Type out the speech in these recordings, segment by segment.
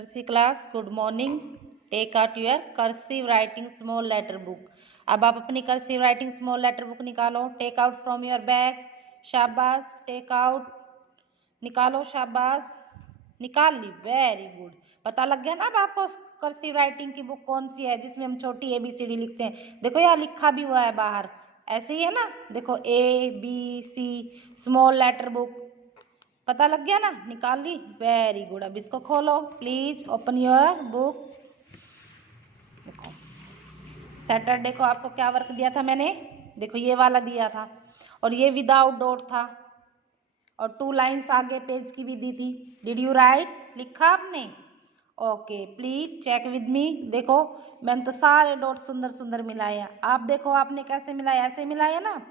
Nursery class, good morning. Take out your cursive writing small letter book. अब आप अपनी cursive writing small letter book निकालो। Take out from your bag. शाबाश, take out, निकालो, शाबाश, निकाल ली, वेरी गुड। पता लग गया ना अब आपको कर्सिव राइटिंग की बुक कौन सी है जिसमें हम छोटी ABCD लिखते हैं। देखो यार लिखा भी हुआ है बाहर, ऐसे ही है ना। देखो ABC स्मॉल लेटर बुक, पता लग गया ना, निकाल ली, वेरी गुड। अब इसको खोलो, प्लीज ओपन योर बुक। देखो सैटरडे को आपको क्या वर्क दिया था मैंने, देखो ये वाला दिया था और ये विदाउट डॉट था और 2 लाइन्स आगे पेज की भी दी थी। डिड यू राइट, लिखा आपने? Okay, please check with me. देखो मैंने तो सारे डॉट सुंदर सुंदर मिलाए हैं। आप देखो आपने कैसे मिलाया, ऐसे मिलाए ना।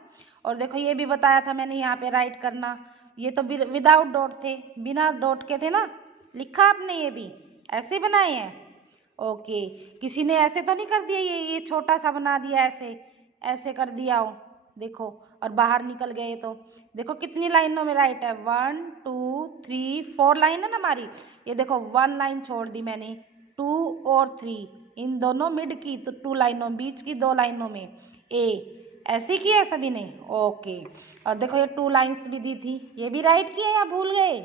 और देखो ये भी बताया था मैंने यहाँ पे राइट करना, ये तो विदाउट डॉट थे, बिना डॉट के थे ना। लिखा आपने, ये भी ऐसे बनाए हैं। ओके, किसी ने ऐसे तो नहीं कर दिया, ये छोटा सा बना दिया, ऐसे ऐसे कर दिया हो, देखो, और बाहर निकल गए। तो देखो कितनी लाइनों में राइट है, 1 2 3 4 लाइन है ना हमारी। ये देखो 1 लाइन छोड़ दी मैंने, 2 और 3, इन दोनों मिड की, तो 2 लाइनों, बीच की 2 लाइनों में ए, ऐसे किया है सभी ने। ओके, और देखो ये 2 लाइन्स भी दी थी, ये भी राइट किए या भूल गए?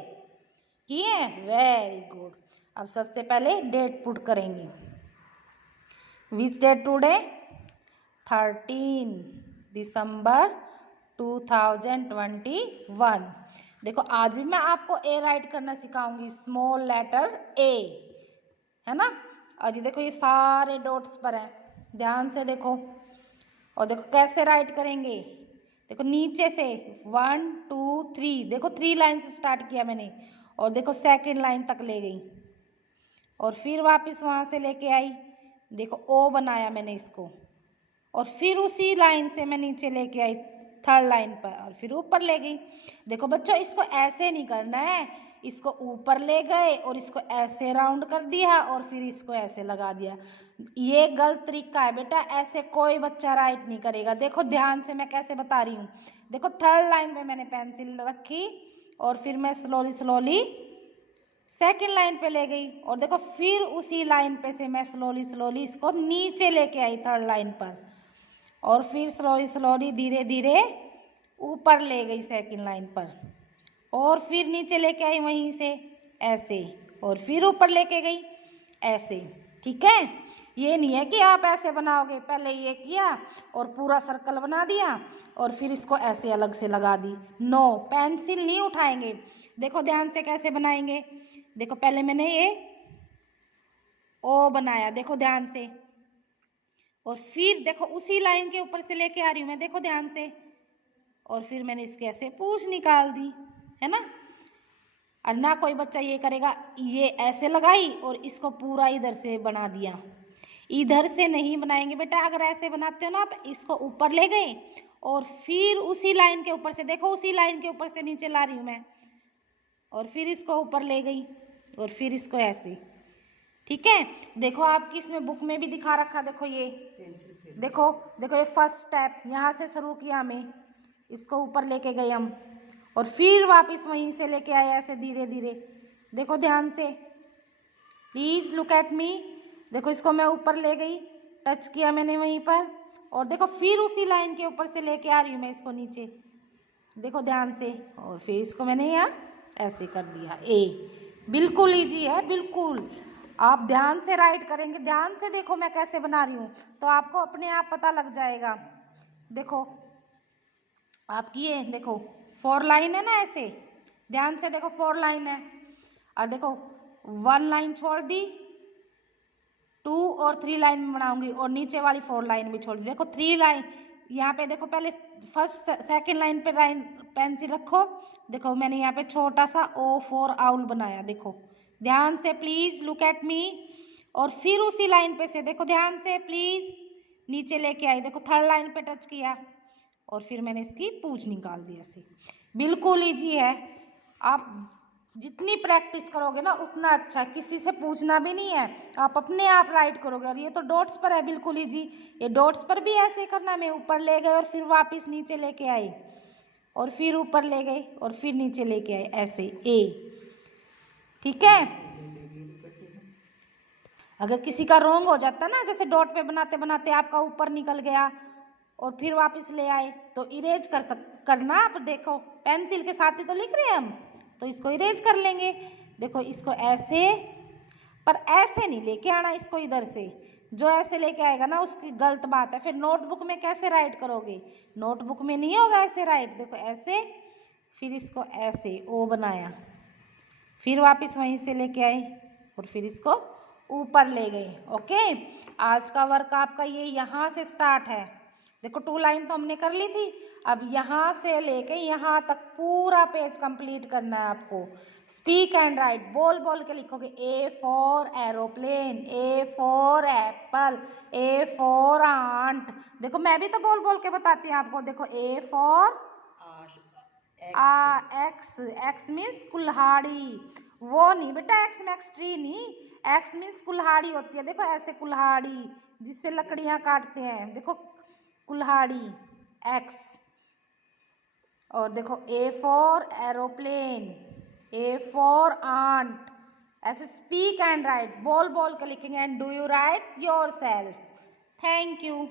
किए, वेरी गुड। अब सबसे पहले डेट पुट करेंगे। Which date today? 13 दिसंबर 2021। देखो आज भी मैं आपको ए राइट करना सिखाऊंगी, स्मॉल लेटर ए, है ना। और ये देखो ये सारे डॉट्स पर है, ध्यान से देखो। और देखो कैसे राइट करेंगे, देखो नीचे से 1 2 3, देखो 3 लाइन से स्टार्ट किया मैंने और देखो सेकंड लाइन तक ले गई और फिर वापस वहाँ से लेके आई, देखो ओ बनाया मैंने इसको, और फिर उसी लाइन से मैं नीचे लेके आई 3rd लाइन पर और फिर ऊपर ले गई। देखो बच्चों इसको ऐसे नहीं करना है, इसको ऊपर ले गए और इसको ऐसे राउंड कर दिया और फिर इसको ऐसे लगा दिया। ये गलत तरीका है बेटा, ऐसे कोई बच्चा राइट नहीं करेगा। देखो ध्यान से मैं कैसे बता रही हूँ। देखो 3rd लाइन पे मैंने पेंसिल रखी और फिर मैं स्लोली स्लोली सेकेंड लाइन पे ले गई और देखो फिर उसी लाइन पे से मैं स्लोली स्लोली इसको नीचे लेके आई 3rd लाइन पर और फिर स्लोली स्लोली धीरे धीरे ऊपर ले गई सेकेंड लाइन पर और फिर नीचे लेके आई वहीं से ऐसे और फिर ऊपर लेके गई ऐसे। ठीक है, ये नहीं है कि आप ऐसे बनाओगे, पहले ये किया और पूरा सर्कल बना दिया और फिर इसको ऐसे अलग से लगा दी। नो, पेंसिल नहीं उठाएंगे। देखो ध्यान से कैसे बनाएंगे। देखो पहले मैंने ये ओ बनाया, देखो ध्यान से, और फिर देखो उसी लाइन के ऊपर से लेके आ रही हूँ मैं, देखो ध्यान से, और फिर मैंने इसके ऐसे पूंछ निकाल दी, है ना। और ना कोई बच्चा ये करेगा, ये ऐसे लगाई और इसको पूरा इधर से बना दिया। इधर से नहीं बनाएंगे बेटा, अगर ऐसे बनाते हो ना आप, इसको ऊपर ले गए और फिर उसी लाइन के ऊपर से, देखो उसी लाइन के ऊपर से नीचे ला रही हूँ मैं और फिर इसको ऊपर ले गई और फिर इसको ऐसे। ठीक है, देखो आपकी इसमें बुक में भी दिखा रखा, देखो ये, देखो देखो ये फर्स्ट स्टेप यहाँ से शुरू किया हमें, इसको ऊपर लेके गए हम और फिर वापस वहीं से लेके आए ऐसे धीरे धीरे। देखो ध्यान से, प्लीज लुक एट मी। देखो इसको मैं ऊपर ले गई, टच किया मैंने वहीं पर और देखो फिर उसी लाइन के ऊपर से लेके आ रही हूँ मैं इसको नीचे, देखो ध्यान से, और फिर इसको मैंने यहाँ ऐसे कर दिया ए। बिल्कुल ईजी है, बिल्कुल। आप ध्यान से राइट करेंगे, ध्यान से देखो मैं कैसे बना रही हूँ तो आपको अपने आप पता लग जाएगा। देखो आपकी ये देखो 4 लाइन है ना, ऐसे ध्यान से देखो 4 लाइन है और देखो 1 लाइन छोड़ दी, 2 और 3 लाइन में बनाऊंगी और नीचे वाली 4 लाइन भी छोड़ दी। देखो 3 लाइन यहाँ पे, देखो पहले फर्स्ट सेकेंड लाइन पे लाइन पेंसिल रखो, देखो मैंने यहाँ पे छोटा सा O4 आउल बनाया, देखो ध्यान से, प्लीज लुक एट मी। और फिर उसी लाइन पे से, देखो ध्यान से प्लीज, नीचे लेके आई, देखो 3rd लाइन पे टच किया और फिर मैंने इसकी पूंछ निकाल दी ऐसे। बिल्कुल ईजी है, आप जितनी प्रैक्टिस करोगे ना उतना अच्छा, किसी से पूछना भी नहीं है, आप अपने आप राइट करोगे। और ये तो डॉट्स पर है, बिल्कुल ईजी। ये डॉट्स पर भी ऐसे करना, मैं ऊपर ले गए और फिर वापस नीचे लेके आई और फिर ऊपर ले गए और फिर नीचे लेके आए ऐसे ए। ठीक है, अगर किसी का रॉन्ग हो जाता ना, जैसे डॉट पे बनाते बनाते आपका ऊपर निकल गया और फिर वापस ले आए, तो इरेज करना। आप देखो पेंसिल के साथ ही तो लिख रहे हैं हम, तो इसको इरेज कर लेंगे। देखो इसको ऐसे, पर ऐसे नहीं लेके आना इसको इधर से। जो ऐसे लेके आएगा ना उसकी गलत बात है। फिर नोटबुक में कैसे राइट करोगे? नोटबुक में नहीं होगा ऐसे राइट। देखो ऐसे, फिर इसको ऐसे ओ बनाया, फिर वापस वहीं से लेके आए और फिर इसको ऊपर ले गए। ओके, आज का वर्क आपका ये यहाँ से स्टार्ट है। देखो 2 लाइन तो हमने कर ली थी, अब यहाँ से लेके यहाँ तक पूरा पेज कंप्लीट करना है आपको। स्पीक एंड राइट, बोल बोल के लिखोगे। A for aeroplane, A for apple, A for ant. देखो मैं भी तो बोल बोल के बताती हूँ आपको। देखो A for x, x means कुल्हाड़ी। वो नहीं बेटा, एक्स में एक्स ट्री नहीं, एक्स मीन्स कुल्हाड़ी होती है। देखो ऐसे कुल्हाड़ी जिससे लकड़ियां काटते हैं, देखो कुल्हाड़ी एक्स। और देखो A for aeroplane, A for ant. ऐसे स्पीक एंड राइट, बोल बोल के लिखेंगे। And do you write your self. Thank you.